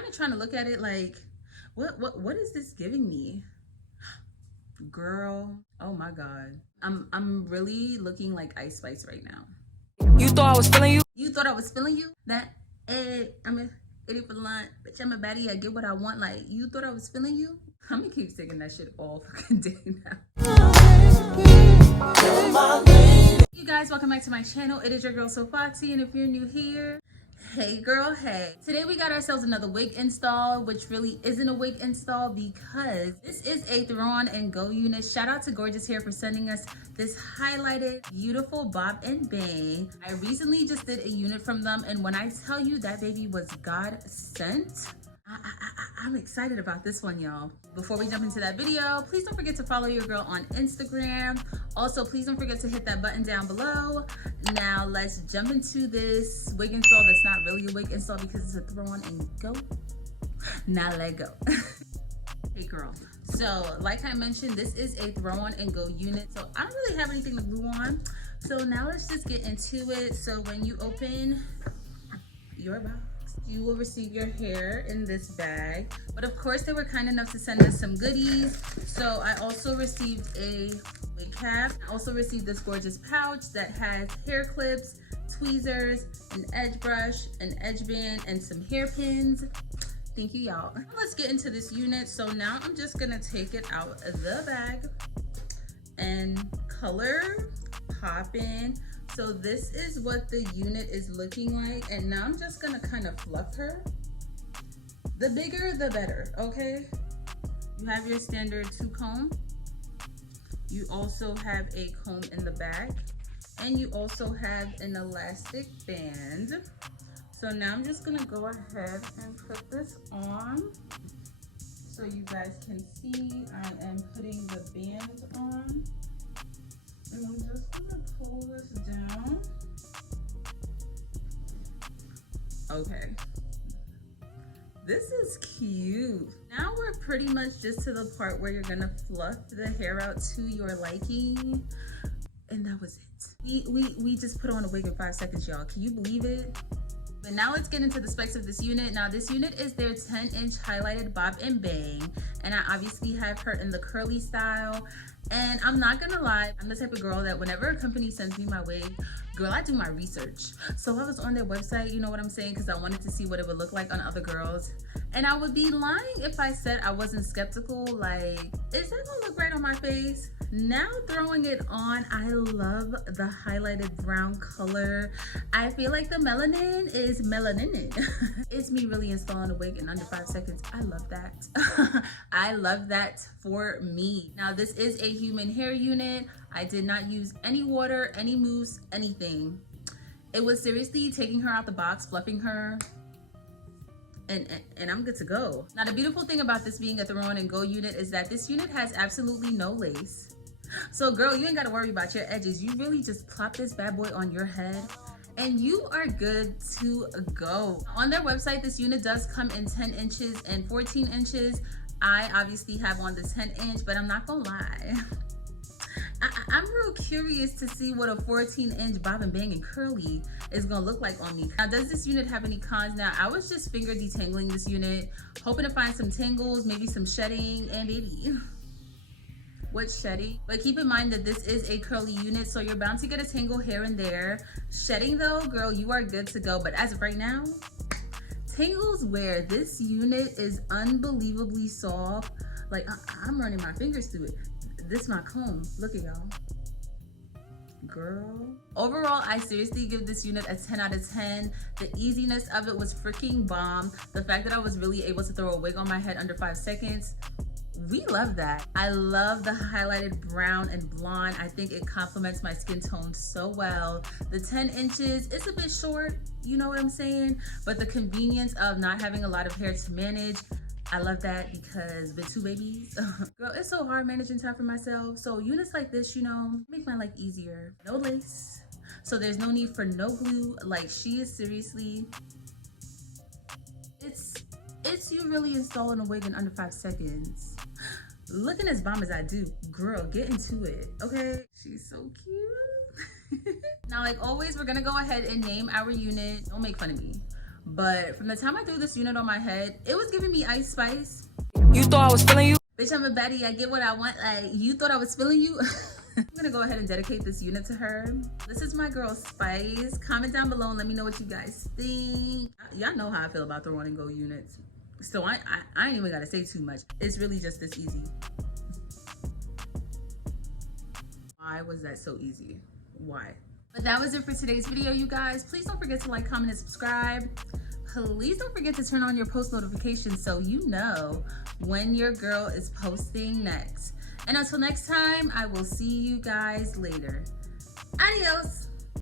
kind of trying to look at it like, what is this giving me? Girl, oh my God. I'm really looking like Ice Spice right now. You thought I was feeling you? You thought I was feeling you? That, I'm a idiot for lunch. Bitch, I'm a baddie. I get what I want. Like, you thought I was feeling you? I'm gonna keep singing that shit all fucking day now. You guys, welcome back to my channel. It is your girl, So Foxy, and if you're new here, hey girl, hey. Today we got ourselves another wig install, which really isn't a wig install because this is a throw on and go unit. Shout out to Gorgius Hair for sending us this highlighted, beautiful bob and bang. I recently just did a unit from them, and when I tell you that baby was God sent, I'm excited about this one, y'all. Before we jump into that video, please don't forget to follow your girl on Instagram. Also, please don't forget to hit that button down below. Now, let's jump into this wig install that's not really a wig install because it's a throw on and go. Now, let go. Hey, girl. So, like I mentioned, this is a throw on and go unit. So, I don't really have anything to glue on. So, now let's just get into it. So, when you open your box, you will receive your hair in this bag. But of course, they were kind enough to send us some goodies. So I also received a wig cap. I also received this gorgeous pouch that has hair clips, tweezers, an edge brush, an edge band, and some hairpins. Thank you, y'all. Let's get into this unit. So now I'm just gonna take it out of the bag and color pop in. So this is what the unit is looking like. And now I'm just gonna kind of fluff her. The bigger, the better, okay? You have your standard 2 comb. You also have a comb in the back. And you also have an elastic band. So now I'm just gonna go ahead and put this on. So you guys can see I am putting the band on. And I'm just gonna pull this down. Okay. This is cute. Now we're pretty much just to the part where you're gonna fluff the hair out to your liking. And that was it. We just put on a wig in 5 seconds, y'all. Can you believe it? But now let's get into the specs of this unit. Now this unit is their 10-inch highlighted bob and bang. And I obviously have her in the curly style. And I'm not gonna lie, I'm the type of girl that whenever a company sends me my wig, girl, I do my research. So I was on their website, you know what I'm saying? Because I wanted to see what it would look like on other girls. And I would be lying if I said I wasn't skeptical. Like, is that gonna look right on my face? Now throwing it on, I love the highlighted brown color. I feel like the melanin is melanin. It's me really installing a wig in under 5 seconds. I love that. I love that for me. Now this is a human hair unit. I did not use any water, any mousse, anything. It was seriously taking her out the box, fluffing her, and I'm good to go. Now the beautiful thing about this being a throw on and go unit is that this unit has absolutely no lace. So girl, you ain't gotta worry about your edges. You really just plop this bad boy on your head and you are good to go. On their website, this unit does come in 10 inches and 14 inches. I obviously have on the 10-inch, but I'm not gonna lie. I'm real curious to see what a 14-inch bob and bang and curly is gonna look like on me. Now, does this unit have any cons? Now, I was just finger detangling this unit, hoping to find some tangles, maybe some shedding, and baby, what shedding? But keep in mind that this is a curly unit, so you're bound to get a tangle here and there. Shedding though, girl, you are good to go. But as of right now, tangles where this unit is unbelievably soft. Like I'm running my fingers through it. This is my comb. Look at y'all. Girl. Overall, I seriously give this unit a 10 out of 10. The easiness of it was freaking bomb. The fact that I was really able to throw a wig on my head under 5 seconds. We love that. I love the highlighted brown and blonde. I think it complements my skin tone so well. The 10 inches, it's a bit short, you know what I'm saying? But the convenience of not having a lot of hair to manage, I love that because with 2 babies, girl, it's so hard managing time for myself. So units like this, you know, make my life easier. No lace, so there's no need for no glue. Like she is seriously, it's you really installing a wig in under 5 seconds. Looking as bomb as I do, girl, get into it, okay? She's so cute. Now, like always, we're gonna go ahead and name our unit. Don't make fun of me. But from the time I threw this unit on my head, it was giving me Ice Spice. You thought I was feeling you? Bitch, I'm a baddie. I get what I want. Like, you thought I was feeling you? I'm gonna go ahead and dedicate this unit to her. This is my girl Spice. Comment down below and let me know what you guys think. Y'all know how I feel about the run and go units. So I ain't even gotta say too much. It's really just this easy. Why was that so easy? Why? But that was it for today's video, you guys. Please don't forget to like, comment, and subscribe. Please don't forget to turn on your post notifications so you know when your girl is posting next. And until next time, I will see you guys later. Adios.